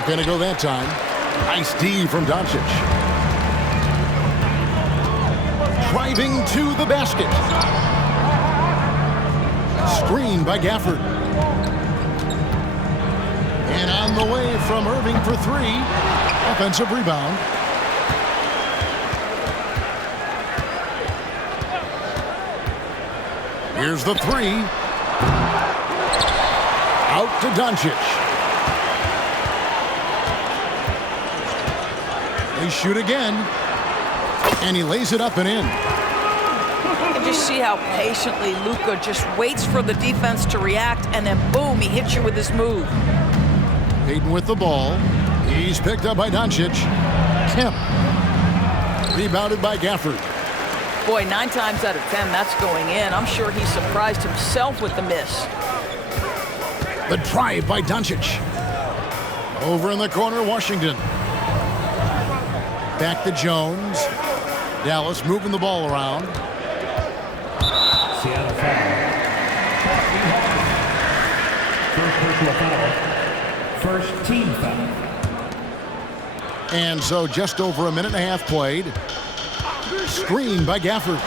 Not going to go that time. Nice D from Doncic. Driving to the basket. Screen by Gafford. And on the way from Irving for three. Offensive rebound. Here's the three. Out to Doncic. They shoot again. And he lays it up and in. You can just see how patiently Luka just waits for the defense to react, and then boom, he hits you with his move. Payton with the ball. He's picked up by Doncic. Kemp. Rebounded by Gafford. Boy, 9 times out of 10, that's going in. I'm sure he surprised himself with the miss. The drive by Doncic. Over in the corner, Washington. Back to Jones. Dallas moving the ball around. Seattle foul. First personal foul. First team foul. And so just over a minute and a half played. Screen by Gafford.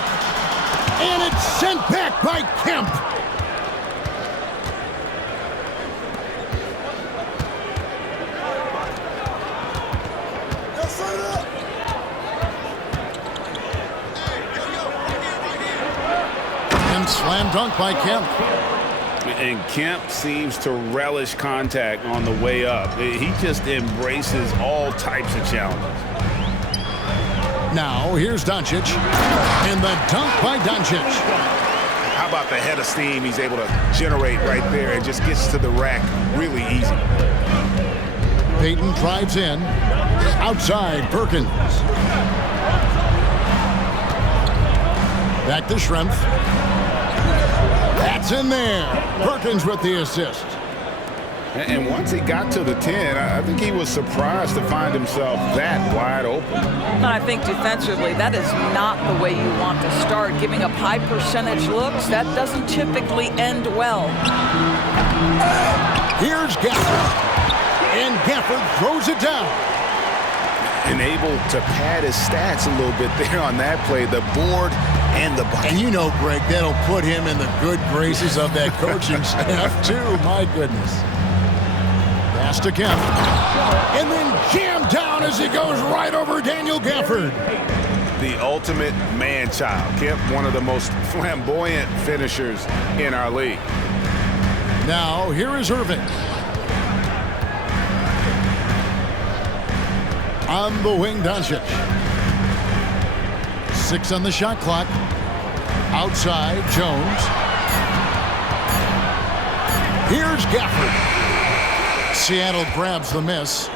And it's sent back by Kemp. And slam dunk by Kemp. And Kemp seems to relish contact on the way up. He just embraces all types of challenges. Now, here's Doncic. And the dunk by Doncic. How about the head of steam he's able to generate right there and just gets to the rack really easy. Payton drives in. Outside, Perkins. Back to Schrempf. That's in there. Perkins with the assist. And once he got to the 10, I think he was surprised to find himself that wide open. And I think defensively, that is not the way you want to start. Giving up high percentage looks, that doesn't typically end well. Here's Gafford. And Gafford throws it down. And able to pad his stats a little bit there on that play. The board and the bucket. And you know, Greg, that'll put him in the good graces of that coaching staff, too. My goodness. Pass to Kemp. And then jammed down as he goes right over Daniel Gafford. The ultimate man-child. Kemp, one of the most flamboyant finishers in our league. Now, here is Irving. On the wing, Doncic. 6 on the shot clock. Outside, Jones. Here's Gafford. Seattle grabs the miss.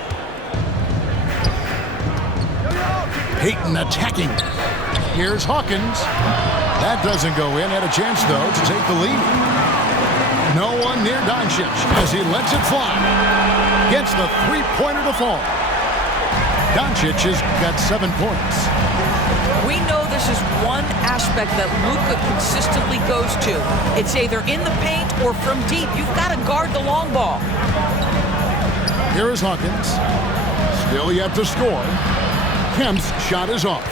Payton attacking. Here's Hawkins. That doesn't go in. Had a chance, though, to take the lead. No one near Doncic as he lets it fly. Gets the three-pointer to fall. Doncic has got 7 points. We know this is one aspect that Luka consistently goes to. It's either in the paint or from deep. You've got to guard the long ball. Here is Hawkins. Still yet to score. Kemp's shot is off.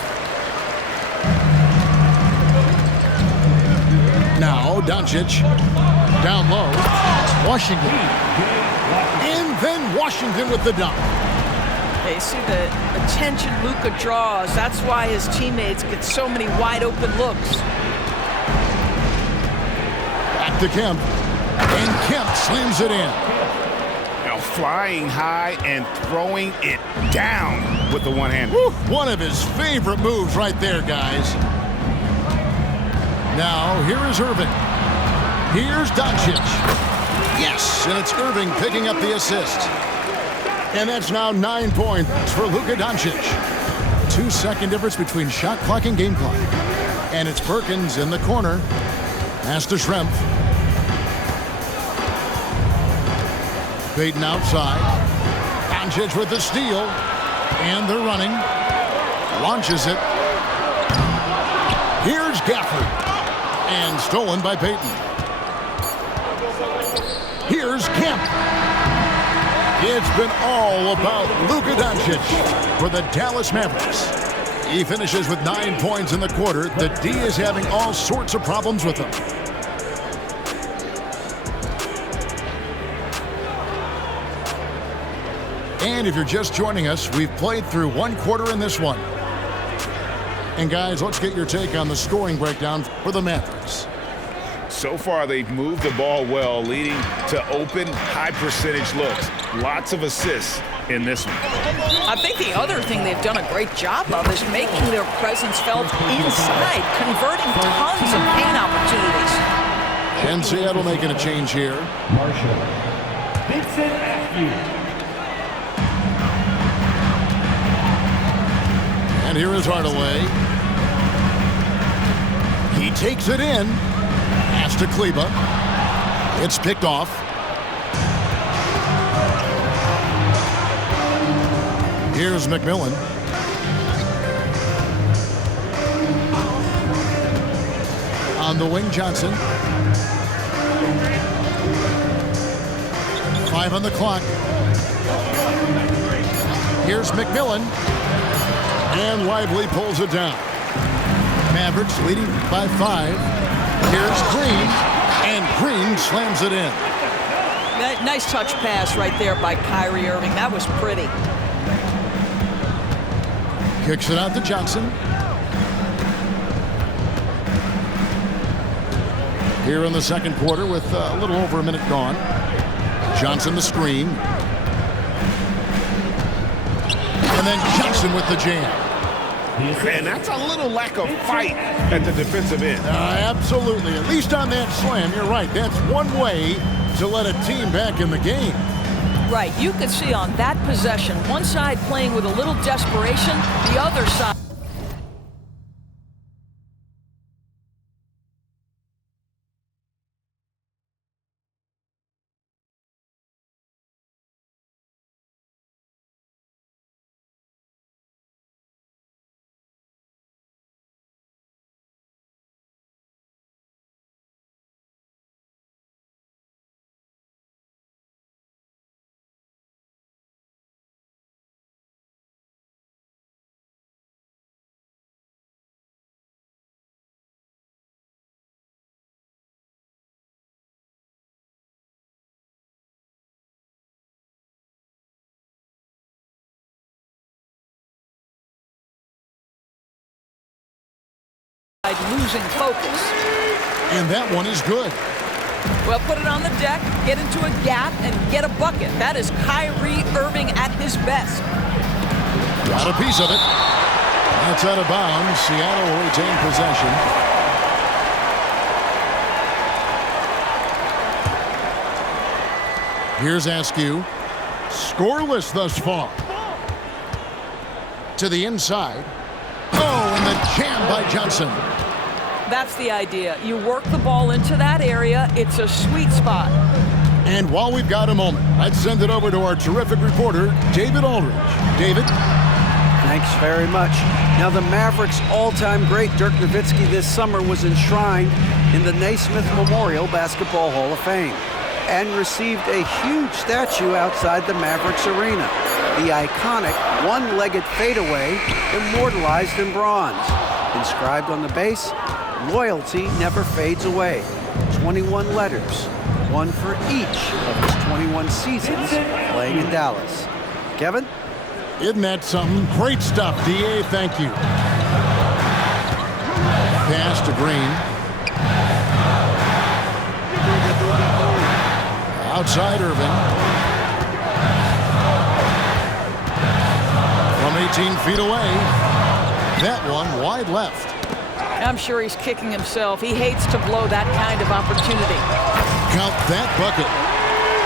Now Doncic. Down low. Washington. And then Washington with the dunk. They see the attention Luka draws. That's why his teammates get so many wide open looks. Back to Kemp. And Kemp slams it in. Now flying high and throwing it down with the one-hand. One of his favorite moves right there, guys. Now, here is Irving. Here's Doncic. Yes, and it's Irving picking up the assist. And that's now 9 points for Luka Doncic. 2-second difference between shot clock and game clock. And it's Perkins in the corner. Pass to Schrempf. Payton outside. Doncic with the steal. And they're running. Launches it. Here's Gafford. And stolen by Payton. Here's Kemp. It's been all about Luka Doncic for the Dallas Mavericks. He finishes with 9 points in the quarter. The D is having all sorts of problems with him. And if you're just joining us, we've played through one quarter in this one. And guys, let's get your take on the scoring breakdown for the Mavericks. So far, they've moved the ball well, leading to open, high-percentage looks. Lots of assists in this one. I think the other thing they've done a great job of is making their presence felt inside, converting tons of paint opportunities. And Seattle making a change here. Marshall. Vincent Matthews. And here is Hardaway. He takes it in. Pass to Kleba. It's picked off. Here's McMillan. On the wing, Johnson. 5 on the clock. Here's McMillan. And Lively pulls it down. Mavericks leading by 5. Here's Green. And Green slams it in. Nice touch pass right there by Kyrie Irving. That was pretty. Kicks it out to Johnson. Here in the second quarter with a little over a minute gone. Johnson the screen. And then Johnson with the jam. And that's a little lack of fight at the defensive end. Absolutely. At least on that slam, you're right. That's one way to let a team back in the game. Right. You could see on that possession, one side playing with a little desperation, the other side. Losing focus. And that one is good. Well, put it on the deck, get into a gap, and get a bucket. That is Kyrie Irving at his best. Got a piece of it. That's out of bounds. Seattle will retain possession. Here's Askew. Scoreless thus far. To the inside. Oh, and the jam by Johnson. That's the idea. You work the ball into that area. It's a sweet spot. And while we've got a moment, let's send it over to our terrific reporter, David Aldridge. David? Thanks very much. Now, the Mavericks' all-time great Dirk Nowitzki this summer was enshrined in the Naismith Memorial Basketball Hall of Fame and received a huge statue outside the Mavericks arena. The iconic one-legged fadeaway immortalized in bronze. Inscribed on the base, loyalty never fades away. 21 letters, one for each of his 21 seasons playing in Dallas. Kevin? Isn't that something? Great stuff, D.A. Thank you. Pass to Green. Outside Irving. From 18 feet away. That one wide left. I'm sure he's kicking himself. He hates to blow that kind of opportunity. Count that bucket.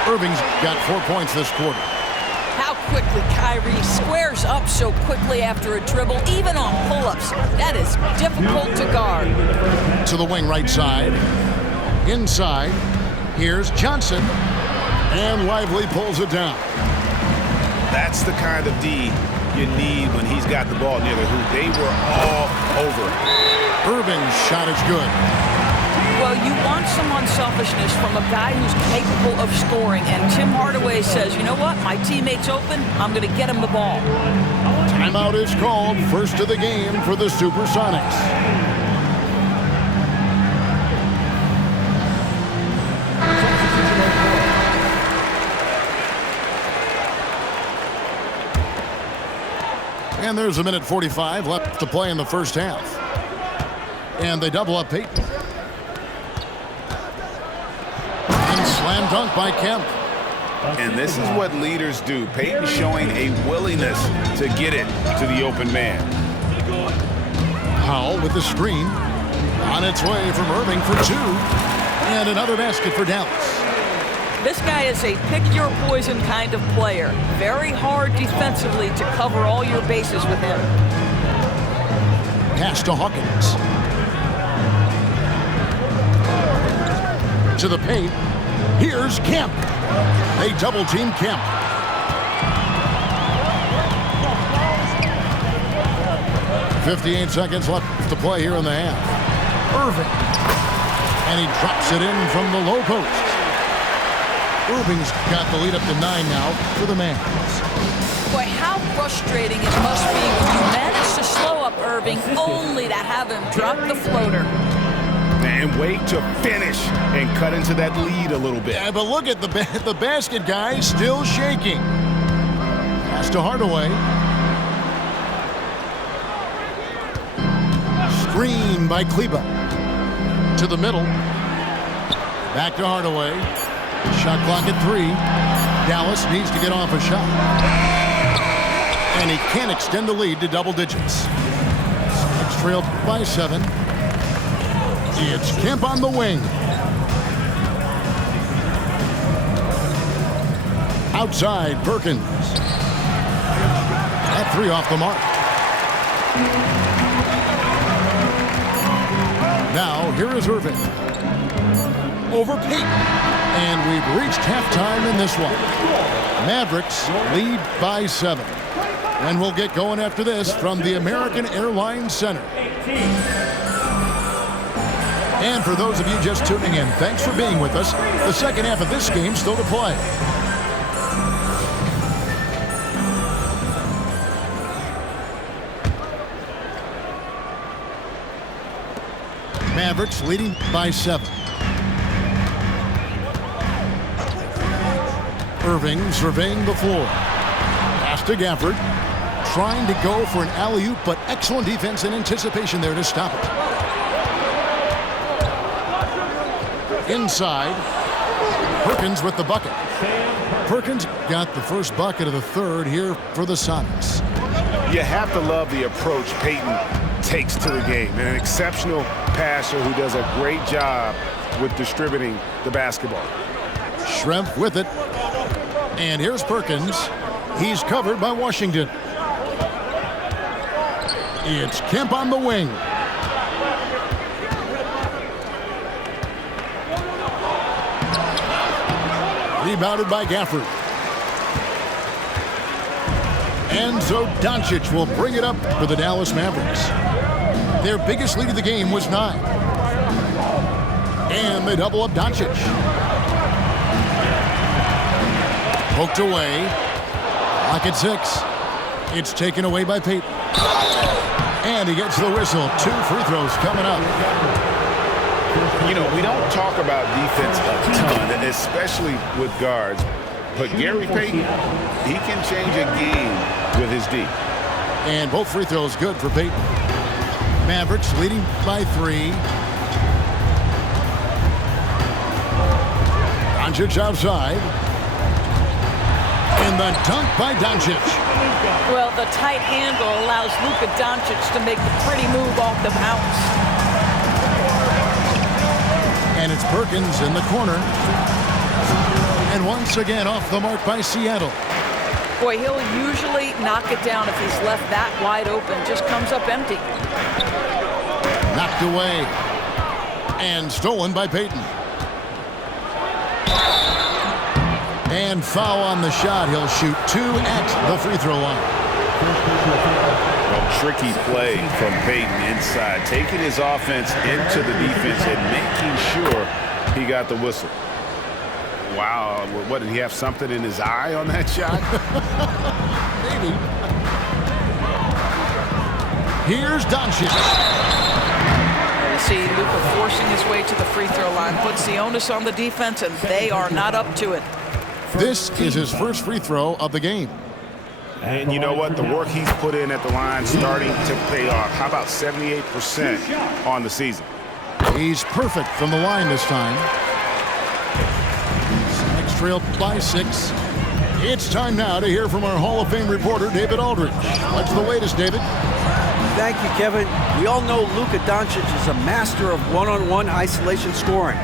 Irving's got 4 points this quarter. How quickly Kyrie squares up so quickly after a dribble, even on pull-ups. That is difficult to guard. To the wing right side. Inside. Here's Johnson. And Lively pulls it down. That's the kind of D you need when he's got the ball near the hoop. They were all over. Irving's shot is good. Well, you want some unselfishness from a guy who's capable of scoring. And Tim Hardaway says, you know what? My teammate's open. I'm going to get him the ball. Timeout is called. First of the game for the Supersonics. And there's a minute 45 left to play in the first half. And they double up Payton. And slam dunk by Kemp. And this is what leaders do. Payton showing a willingness to get it to the open man. Howell with the screen. On its way from Irving for two. And another basket for Dallas. This guy is a pick-your-poison kind of player. Very hard defensively to cover all your bases with him. Pass to Hawkins. To the paint. Here's Kemp. They double-team Kemp. .58 seconds left to play here in the half. Irving. And he drops it in from the low post. Irving's got the lead up to 9 now for the Mavs. Boy, how frustrating it must be when you manage to slow up Irving only to have him drop the floater. And wait to finish and cut into that lead a little bit. Yeah, but look at the basket guy still shaking. Pass to Hardaway. Screen by Kleba. To the middle. Back to Hardaway. Shot clock at 3. Dallas needs to get off a shot. And he can't extend the lead to double digits. It's trailed by 7. It's Kemp on the wing. Outside, Perkins. That 3 off the mark. Now, here is Irving. Over Payton. And we've reached halftime in this one. Mavericks lead by 7. And we'll get going after this from the American Airlines Center. And for those of you just tuning in, thanks for being with us. The second half of this game still to play. Mavericks leading by 7. Irving surveying the floor. Pass to Gafford. Trying to go for an alley-oop, but excellent defense and anticipation there to stop it. Inside. Perkins with the bucket. Perkins got the first bucket of the third here for the Sonics. You have to love the approach Payton takes to the game. And an exceptional passer who does a great job with distributing the basketball. Schrempf with it. And here's Perkins. He's covered by Washington. It's Kemp on the wing. Rebounded by Gafford. And so Doncic will bring it up for the Dallas Mavericks. Their biggest lead of the game was 9. And they double up Doncic. Poked away. Clock at 6. It's taken away by Payton. And he gets the whistle. 2 free throws coming up. You know, we don't talk about defense a ton, especially with guards. But Gary Payton, he can change a game with his D. And both free throws good for Payton. Mavericks leading by 3. Doncic outside. And the dunk by Doncic. Well, the tight handle allows Luka Doncic to make the pretty move off the bounce. And it's Perkins in the corner. And once again off the mark by Seattle. Boy, he'll usually knock it down if he's left that wide open. Just comes up empty. Knocked away. And stolen by Payton. And foul on the shot. He'll shoot 2 at the free throw line. A tricky play from Peyton inside, taking his offense into the defense and making sure he got the whistle. Wow, what, did he have something in his eye on that shot? Maybe. Here's Doncic. You see Luka forcing his way to the free throw line, puts the onus on the defense, and they are not up to it. This is his first free throw of the game. And you know what? The work he's put in at the line starting to pay off. How about 78% on the season? He's perfect from the line this time. Next trail by 6. It's time now to hear from our Hall of Fame reporter, David Aldridge. What's the latest, David? Thank you, Kevin. We all know Luka Doncic is a master of one-on-one isolation scoring.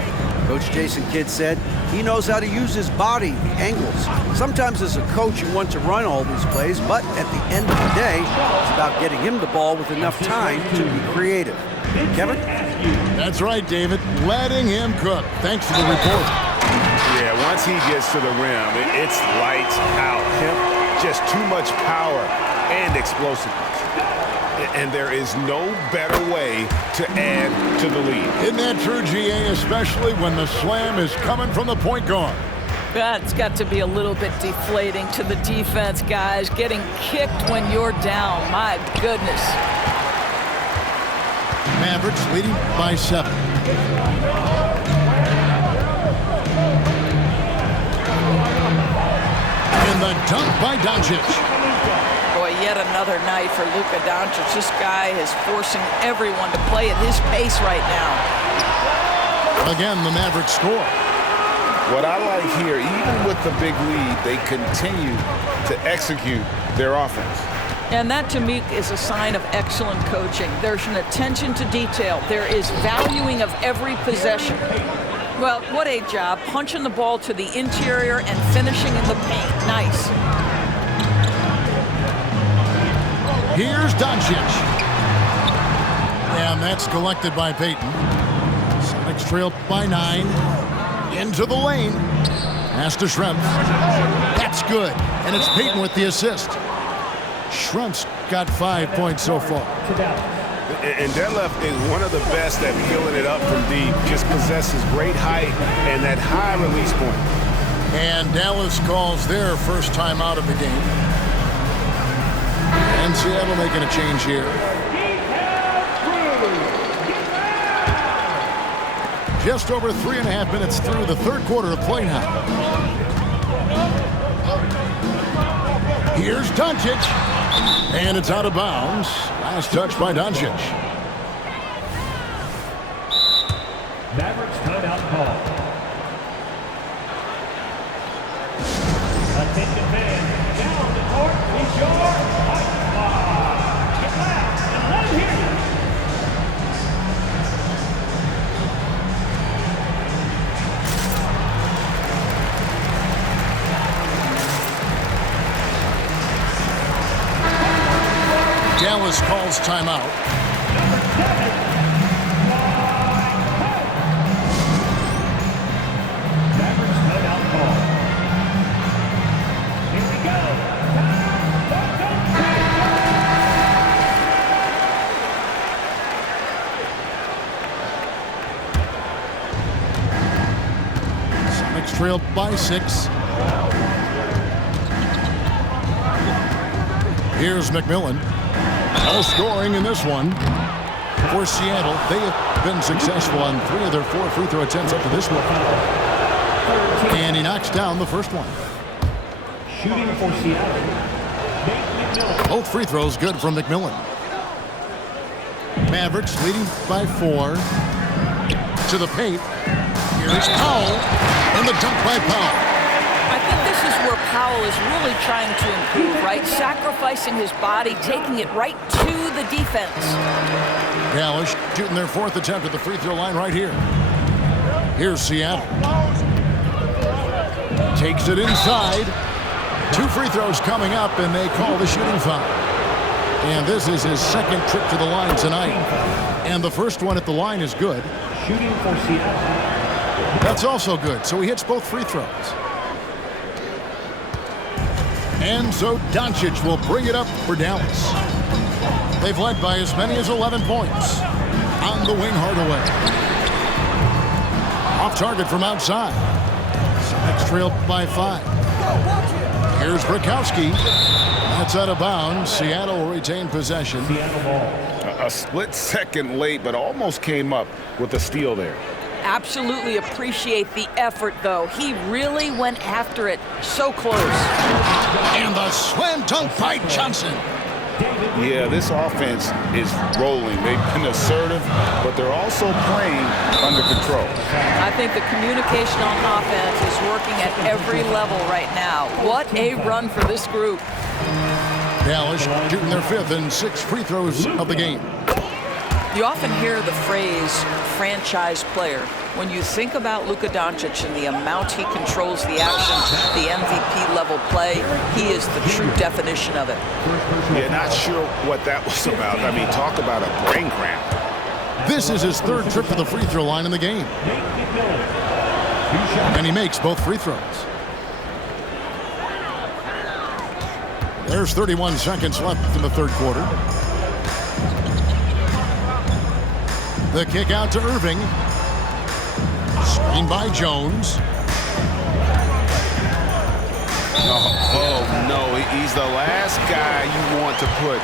Coach Jason Kidd said he knows how to use his body, angles. Sometimes as a coach you want to run all these plays, but at the end of the day, it's about getting him the ball with enough time to be creative. Kevin? That's right, David. Letting him cook. Thanks for the report. Yeah, once he gets to the rim, it's lights out. Just too much power and explosiveness. And there is no better way to add to the lead. Isn't that true, GA, especially when the slam is coming from the point guard? That's got to be a little bit deflating to the defense, guys. Getting kicked when you're down. My goodness. Mavericks leading by 7. And the dunk by Doncic. Boy, yet another night for Luka Doncic. This guy is forcing everyone to play at his pace right now. Again, the Mavericks score. What I like here, even with the big lead, they continue to execute their offense. And that, to me, is a sign of excellent coaching. There's an attention to detail. There is valuing of every possession. Well, what a job. Punching the ball to the interior and finishing in the paint. Nice. Here's Doncic. And that's collected by Peyton. Sonics trail by 9. Into the lane. Pass to Schrempf. That's good. And it's Peyton with the assist. Schrempf's got 5 points so far. And Detlef is one of the best at filling it up from deep. Just possesses great height and that high release point. And Dallas calls their first time out of the game. And Seattle making a change here. Just over 3.5 minutes through the third quarter of play now. Here's Doncic. And it's out of bounds. Last touch by Doncic. Mavericks timeout call. Attention fans, down the court is your fight squad. Get loud and let them hear you. Dallas calls timeout. Mavericks timeout call. Here we go. Sonics trail by 6. Here's McMillan. No scoring in this one. For Seattle, they have been successful on 3 of their 4 free throw attempts up to this one. And he knocks down the first one. Shooting for Seattle. McMillan. Both free throws good from McMillan. Mavericks leading by 4. To the paint. Here's Powell. And the dunk by Powell. I think this is where Powell is really trying to improve, right? Sacrificing his body, taking it right to the defense. Dallas shooting their 4th attempt at the free throw line right here. Here's Seattle. Takes it inside. 2 free throws coming up, and they call the shooting foul. And this is his 2nd trip to the line tonight. And the first one at the line is good. Shooting for Seattle. That's also good, so he hits both free throws. And so Doncic will bring it up for Dallas. They've led by as many as 11 points. On the wing, Hardaway. Off target from outside. Sonics trailed by 5. Here's Brakowski. That's out of bounds. Seattle will retain possession. A split second late, but almost came up with a steal there. Absolutely appreciate the effort, though. He really went after it so close. And the slam dunk by Johnson. Yeah, this offense is rolling. They've been assertive, but they're also playing under control. I think the communication on offense is working at every level right now. What a run for this group. Dallas shooting their 5th and 6th free throws of the game. You often hear the phrase franchise player. When you think about Luka Doncic and the amount he controls the action, the MVP level play, he is the true definition of it. Yeah, not sure what that was about. I mean, talk about a brain cramp. This is his 3rd trip to the free throw line in the game. And he makes both free throws. There's 31 seconds left in the 3rd quarter. The kick out to Irving. Screen by Jones. Oh, no, he's the last guy you want to put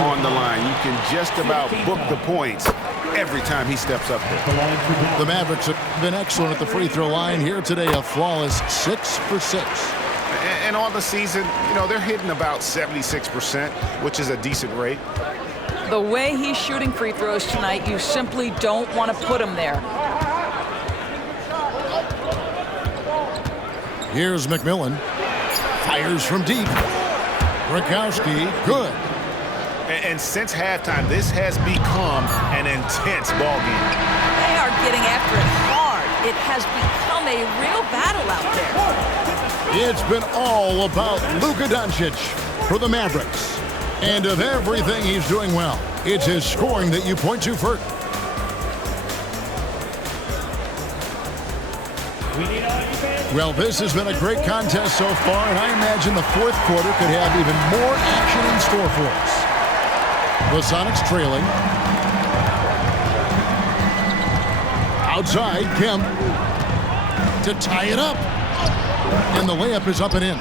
on the line. You can just about book the points every time he steps up there. The Mavericks have been excellent at the free throw line here today, a flawless 6 for 6. And on the season, you know, they're hitting about 76%, which is a decent rate. The way he's shooting free throws tonight, you simply don't want to put him there. Here's McMillan. Fires from deep. Brakowski, good. And since halftime, this has become an intense ballgame. They are getting after it hard. It has become a real battle out there. It's been all about Luka Doncic for the Mavericks. And of everything he's doing well, it's his scoring that you point to first. Well, this has been a great contest so far, and I imagine the 4th quarter could have even more action in store for us. The Sonics trailing. Outside, Kemp to tie it up. And the layup is up and in.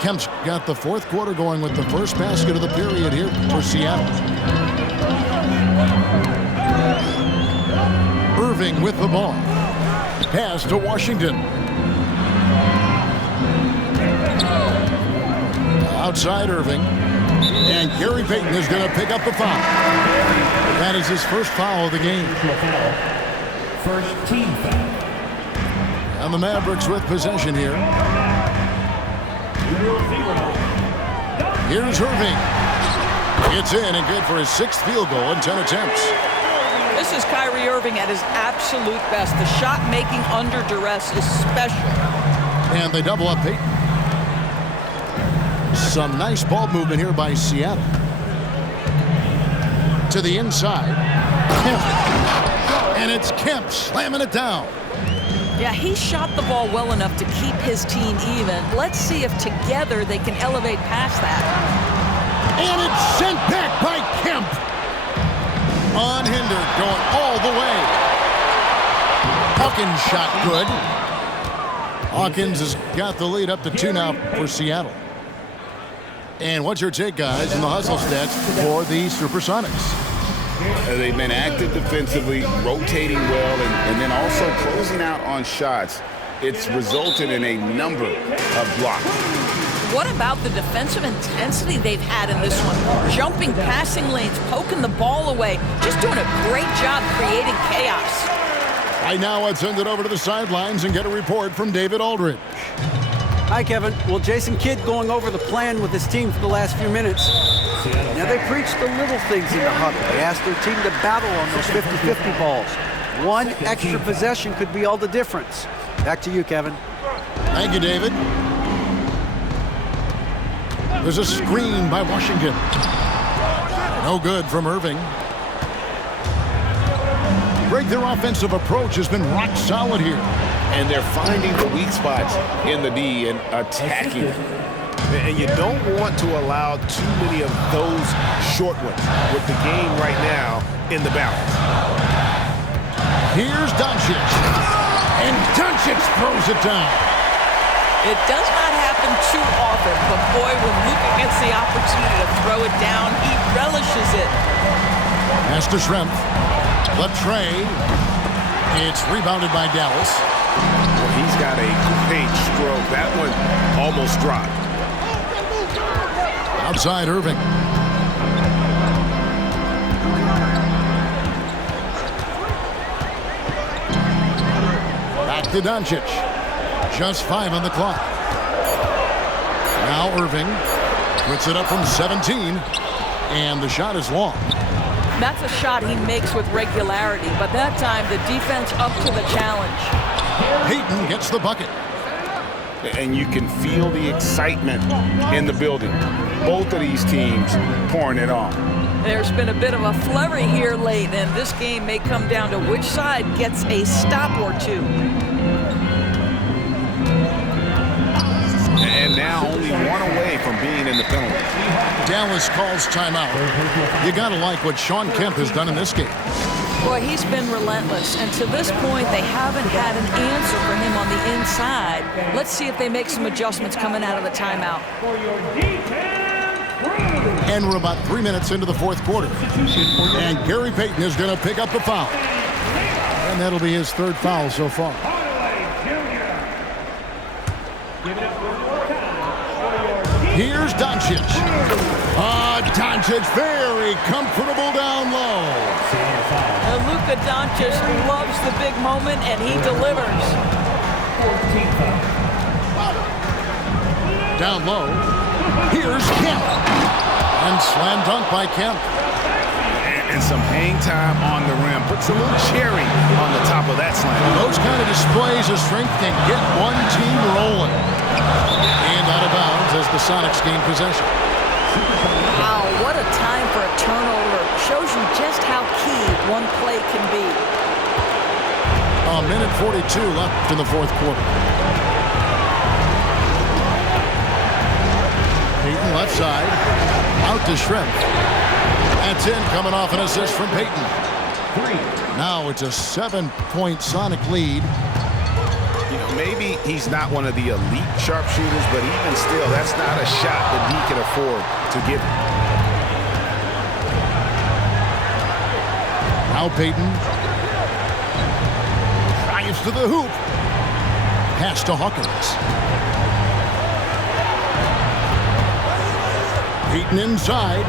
Kemp's got the 4th quarter going with the first basket of the period here for Seattle. Irving with the ball. Pass to Washington. Outside Irving. And Gary Payton is going to pick up the foul. That is his first foul of the game. First team foul. And the Mavericks with possession here. Here's Irving. It's in and good for his 6th field goal in 10 attempts. This is Kyrie Irving at his absolute best. The shot making under duress is special. And they double up Payton. Some nice ball movement here by Seattle. To the inside. Kemp. And it's Kemp slamming it down. Yeah, he shot the ball well enough to keep his team even. Let's see if together they can elevate past that. And it's sent back by Kemp. Unhindered, going all the way. Hawkins shot good. Hawkins has got the lead up to 2 now for Seattle. And what's your take, guys, in the hustle stats for the Supersonics? They've been active defensively, rotating well, and then also closing out on shots. It's resulted in a number of blocks. What about the defensive intensity they've had in this one? Jumping passing lanes, poking the ball away, just doing a great job creating chaos. Right now, let's send it over to the sidelines and get a report from David Aldridge. Hi, Kevin. Well, Jason Kidd going over the plan with his team for the last few minutes. Now, they preached the little things in the huddle. They asked their team to battle on those 50-50 balls. One extra possession could be all the difference. Back to you, Kevin. Thank you, David. There's a screen by Washington. No good from Irving. Greg, their offensive approach has been rock solid here. And they're finding the weak spots in the D and attacking. And you don't want to allow too many of those short ones with the game right now in the balance. Here's Doncic. And Doncic throws it down. It does not happen too often, but boy, when Luka gets the opportunity to throw it down, he relishes it. Pass to Schrempf. Latrey. It's rebounded by Dallas. Well, he's got a great stroke. That one almost dropped. Outside Irving. Back to Doncic. Just 5 on the clock. Now Irving puts it up from 17, and the shot is long. That's a shot he makes with regularity, but that time the defense up to the challenge. Payton gets the bucket. And you can feel the excitement in the building. Both of these teams pouring it on. There's been a bit of a flurry here late, and this game may come down to which side gets a stop or two. And now only one away from being in the penalty. Dallas calls timeout. You got to like what Shawn Kemp has done in this game. Boy, he's been relentless, and to this point, they haven't had an answer for him on the inside. Let's see if they make some adjustments coming out of the timeout. And we're about 3 minutes into the fourth quarter. And Gary Payton is going to pick up the foul. And that'll be his third foul so far. Here's Doncic. Doncic very comfortable down low. Luka Doncic loves the big moment, and he delivers. Down low. Here's Kemp. And slam dunk by Kemp. And some hang time on the rim. Puts a little cherry on the top of that slam. Those kind of displays of strength can get one team rolling. And out of bounds as the Sonics gain possession. Wow, what a time for a turnover. Shows you just how key one play can be. A minute 42 left in the fourth quarter. Payton left side. Out to Schrempf. That's in, coming off an assist from Payton. Now it's a 7-point Sonic lead. You know, maybe he's not one of the elite sharpshooters, but even still, that's not a shot that he can afford to give him. Now Payton drives to the hoop. Pass to Hawkins. Payton inside.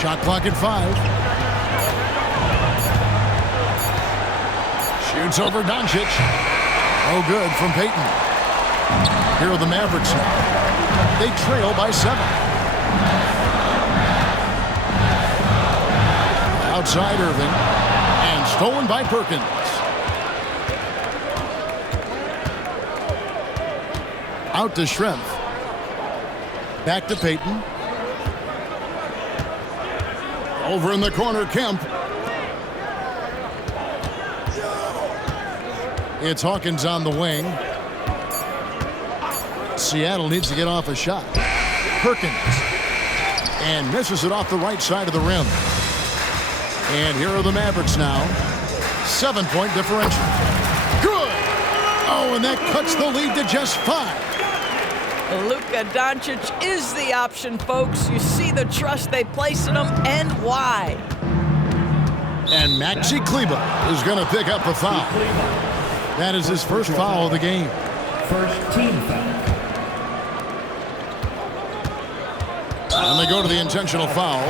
Shot clock at 5. Shoots over Doncic. No good from Payton. Here are the Mavericks now. They trail by 7. Outside Irving. And stolen by Perkins. Out to Schrempf. Back to Payton. Over in the corner, Kemp. It's Hawkins on the wing. Seattle needs to get off a shot. Perkins. And misses it off the right side of the rim. And here are the Mavericks now. 7-point differential. Good! Oh, and that cuts the lead to just 5. Luka Doncic is the option, folks. You see the trust they place in him and why. And Maxi Kleber is going to pick up the foul. That is his first foul of the game. First team foul. And they go to the intentional foul.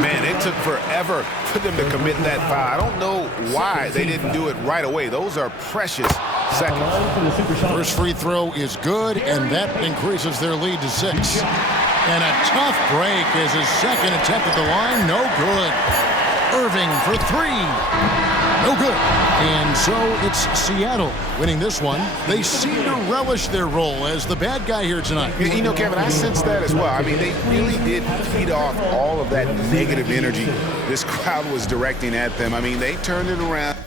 Man, it took forever for them to commit that foul. I don't know why they didn't do it right away. Those are precious seconds. First free throw is good, and that increases their lead to 6. And a tough break is his second attempt at the line. No good. Irving for 3. No good. And so it's Seattle winning this one. They seem to relish their role as the bad guy here tonight. You know, Kevin, I sense that as well. I mean, they really did feed off all of that negative energy this crowd was directing at them. I mean, they turned it around.